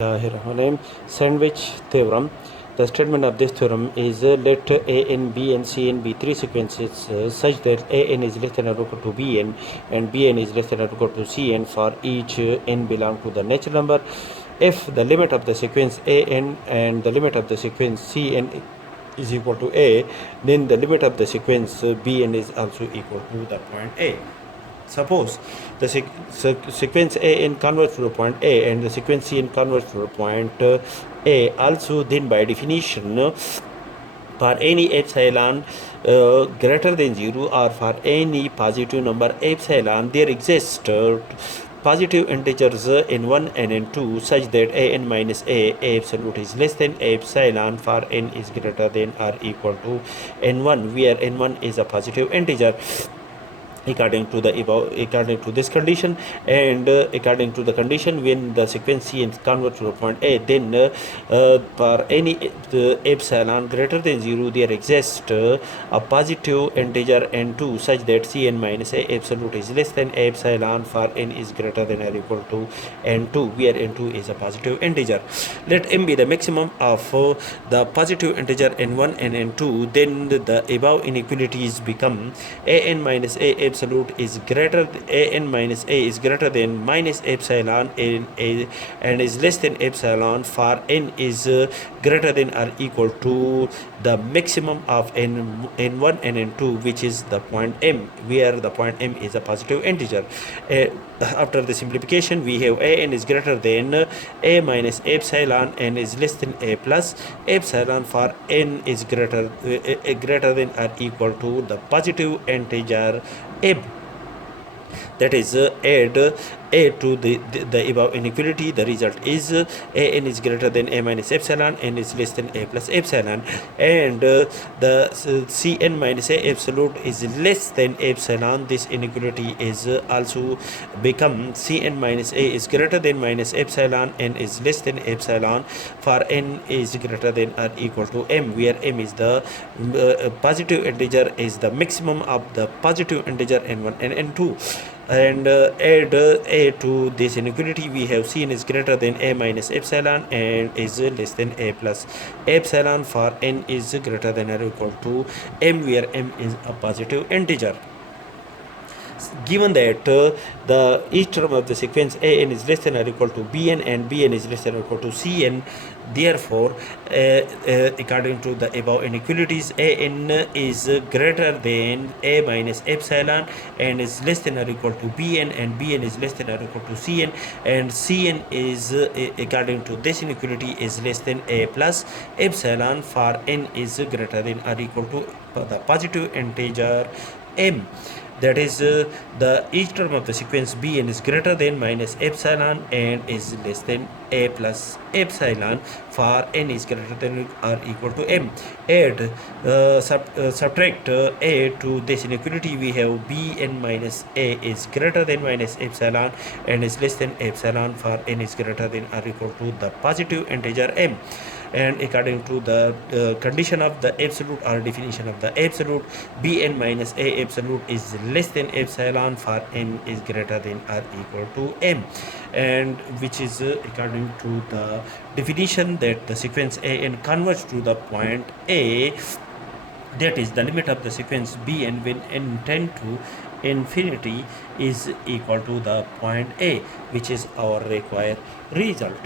Rahmanim sandwich theorem. The statement of this theorem is let an, b and cn be three sequences such that an is less than or equal to bn and bn is less than or equal to cn for each n belong to the natural number. If the limit of the sequence an and the limit of the sequence cn is equal to a, then the limit of the sequence bn is also equal to the point a. Suppose the sequence an converges to the point a and the sequence cn converges to the point a. Also, then by definition, for any epsilon greater than 0 or for any positive number epsilon, there exist positive integers n1 and n2 such that an minus a absolute is less than epsilon for n is greater than or equal to n1, where n1 is a positive integer. According to this condition, and according to the condition when the sequence cn converts to the point a, then for any epsilon greater than 0, there exists a positive integer n2 such that cn minus a absolute is less than epsilon for n is greater than or equal to n2, where n2 is a positive integer. Let m be the maximum of the positive integer n1 and n2, then the above inequalities become an minus a absolute is greater an minus a is greater than minus epsilon n a and is less than epsilon for n is greater than or equal to the maximum of n1 and n2, which is the point m, where the point m is a positive integer. After the simplification, we have an is greater than a minus epsilon n is less than a plus epsilon for n is greater than or equal to the positive integer m. That is, add a to the above inequality. The result is an is greater than a minus epsilon, n is less than a plus epsilon, and the cn minus a absolute is less than epsilon. This inequality is also become cn minus a is greater than minus epsilon, n is less than epsilon for n is greater than or equal to m, where m is the positive integer is the maximum of the positive integer n1 and n2. And add a to this inequality, we have cn is greater than a minus epsilon and is less than a plus epsilon for n is greater than or equal to m, where m is a positive integer. Given that the each term of the sequence an is less than or equal to bn and bn is less than or equal to cn, therefore according to the above inequalities, an is greater than a minus epsilon and is less than or equal to bn and bn is less than or equal to cn, and cn is according to this inequality is less than a plus epsilon for n is greater than or equal to the positive integer m. That is, the each term of the sequence bn is greater than minus epsilon and is less than a plus epsilon for n is greater than or equal to m. Add subtract a to this inequality, we have bn minus a is greater than minus epsilon and is less than epsilon for n is greater than or equal to the positive integer m. And according to the condition of the absolute or definition of the absolute, bn minus a absolute is less than epsilon for n is greater than or equal to m, and which is according to the definition that the sequence an converges to the point a, that is the limit of the sequence bn when n tend to infinity is equal to the point a, which is our required result.